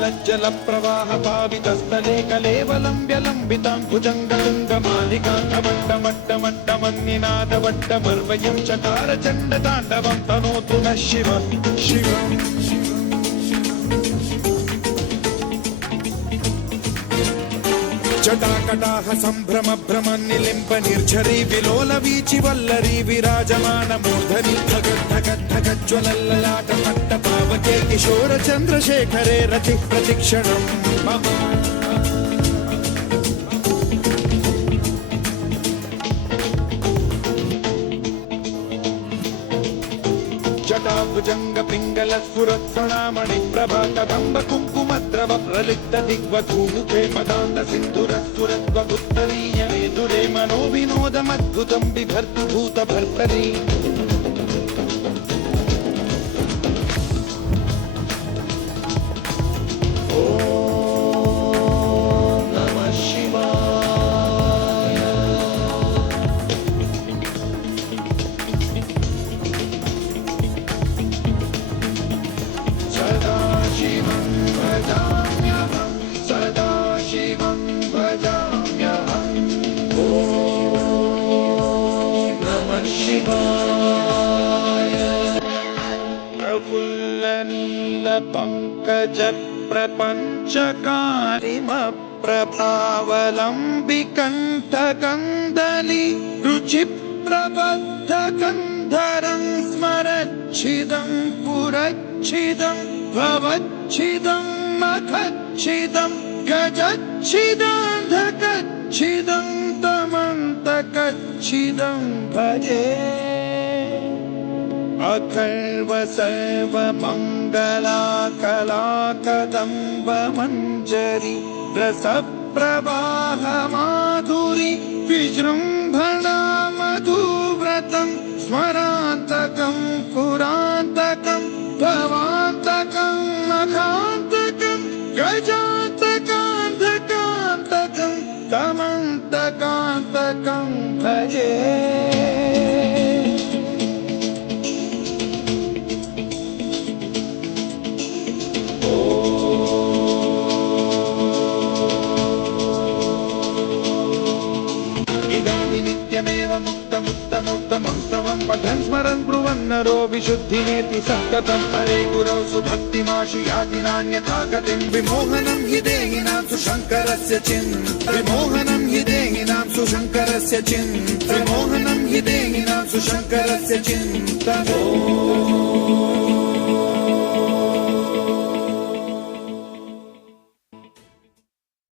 पिङ्गलज्जल प्रवाह पावितस्थले कलेवलं व्यलम्बितां भुजङ्गतुङ्गमालिकान्तमट्टमट्टमट्टमन्निनादवट्टमर्वयं चकार चण्डताण्डवं तनोतु नः शिव शिव। जटाकटाह सम्भ्रम भ्रमन्निलिम्ब निर्झरी विलोल वीचि वल्लरी विराजमान मूर्धनि धगद्धगद्धगज्ज्वलल्ललाट पट्ट पावके किशोर चन्द्रशेखरे रतिः प्रतिक्षणम् मम। जटाभुजंग पिंगल स्फुरत्सणामणि प्रभा कदम्ब कुङ्कुमद्रव प्रलिप्त दिग्वधूमुखे पदान्त सिन्धुरस्फुरद्वगुत्तरीय वेदुरे मनो विनोदमद्भुतं बिभर्तु भूतभर्तरी। पंकज प्रपञ्चकारिमप्रभावलम्बिकण्ठकन्दली रुचि प्रबद्धकन्धरं स्मरच्छिदं पुरच्छिदं भवच्छिदं मखच्छिदं गजच्छिदान्धकच्छिदं तमन्तकच्छिदं भजे। अखर्व सर्व मंगला कला कदम्ब मंजरी रस प्रवाह माधुरी विजृंभणा मधुव्रतं स्मरान्तकं पुरान्तकं भवान्तकं मखान्तकं गजान्तकान्धकान्तकं तमन्तकान्तकं भजे। पठन् स्मरन् ब्रुवन्नरो विशुद्धिनेति सत्कथं हरे गुरौ सुभक्तिमाशु याति नान्यथा गतिं। विमोहनं हि देहिनां सुशङ्करस्य चिन्त विमोहनं हि देहिनां सुशङ्करस्य चिन्त विमोहनं हि देहिनां सुशङ्करस्य चिन्त।